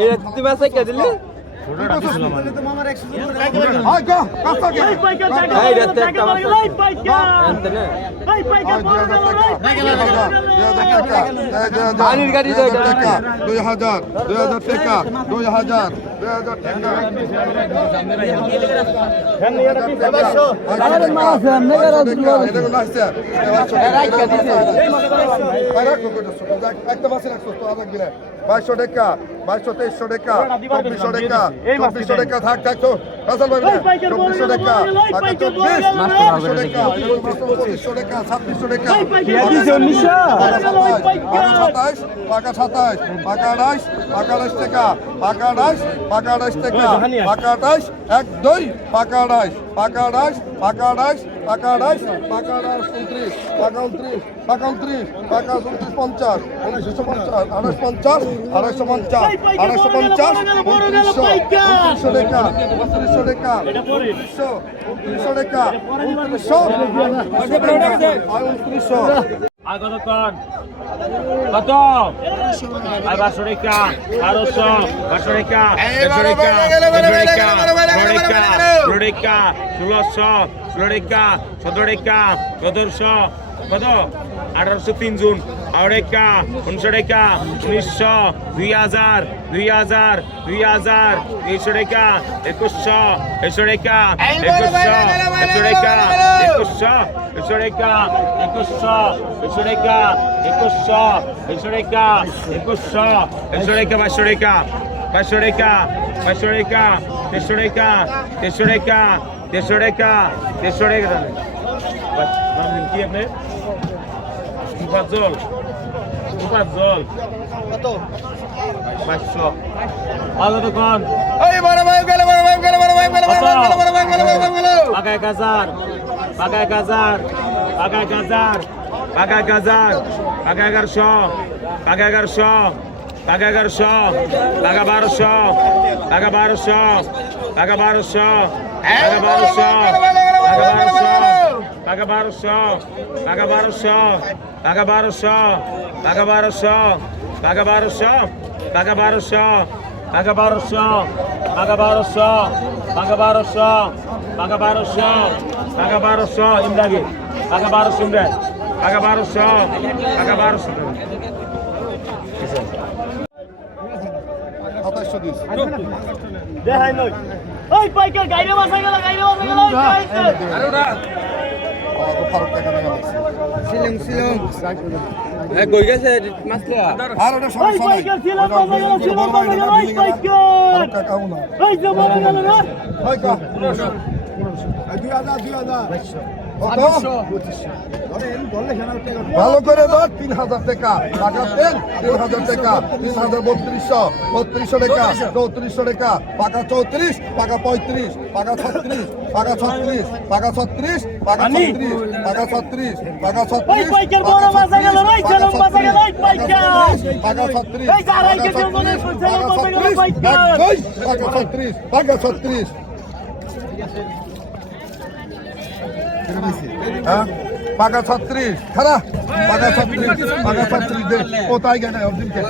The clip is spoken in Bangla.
এটা তুমি আছে কে দিলে পানির গাড়ি 2000 টাকা 2000 2200 টাকা 2300 টাকা 2400 টাকা 2400 টাকা থাক থাক তো রাসেল ভাই 2400 টাকা টাকা 2400 টাকা 2500 টাকা 2600 টাকা টাকা 27 টাকা 28 টাকা টাকা 28 টাকা 28 এক দুই টাকা 28 টাকা 28 টাকা 28 টাকা 28 টাকা 29 টাকা 29 টাকা 29 টাকা 50 250 250 250 টাকা 300 টাকা 300 টাকা 300 কত 500 টাকা 1200 টাকা 100 টাকা 1600 টাকা 17 টাকা 1700 কত 1803 জুন 18 টাকা 19 টাকা 1900 2000 2000 2000 200 টাকা 2100 100 টাকা 2100 100 টাকা 2100 100 টাকা 2100 100 টাকা 2100 100 টাকা 2100 100 টাকা 500 টাকা 500 টাকা 500 টাকা 300 টাকা 300 টাকা 300 টাকা 300 টাকা নাম কি আপনি উপাজল কত 500 আলো দোকান এই বড় ভাই গেল পাকা 1000 পাকা 1000 পাকা 1000 পাকা 1000 পাকা 1100 পাকা 1100 পাকা 1100 পাকা 1200 পাকা 1200 পাকা 1200 পাকা 1200 পাকা 1200 পাকা 1200 পাকা 1200 পাকা 1200 পাকা 1200 পাকা 1200 পাকা 1200 পাকা 1200 পাকা 1200 পাকা 1200 ইমদাগে পাকা 1200 ইমদাগ পাকা 1200 পাকা 1200 2700 দিস দেখাই নই ওই পাইকার গাইরে বাসা গেল আরেওটা ফারুক টাকা নিয়ে আসছে শিলং এ কই গেছে মাছলা আর ওটা সমস্যা নাই টাকা উনা ওই যে বড় গেল না ওই কা 2000 ভালো করে দাও 3000 টাকা টাকা দেন 3000 টাকা 3200 টাকা 3400 টাকা পাকা 34 পাকা 35 পাকা 36 পাকা 36 পাকা 36 পাকা 36 পাকা 36 পাকা 36 ওই পাইকার বড় বাসা গেল ওই ছেলে বাসা গেল ওই পাইকার পাকা 36 এই যারাই কেটে মনে করছে বাসা গেল পাইকার পাকা 36 পাকা 36 হ্যাঁ পাকা 36 খারা পাকা 36 দে কোথায় গেলে অর্জুন কে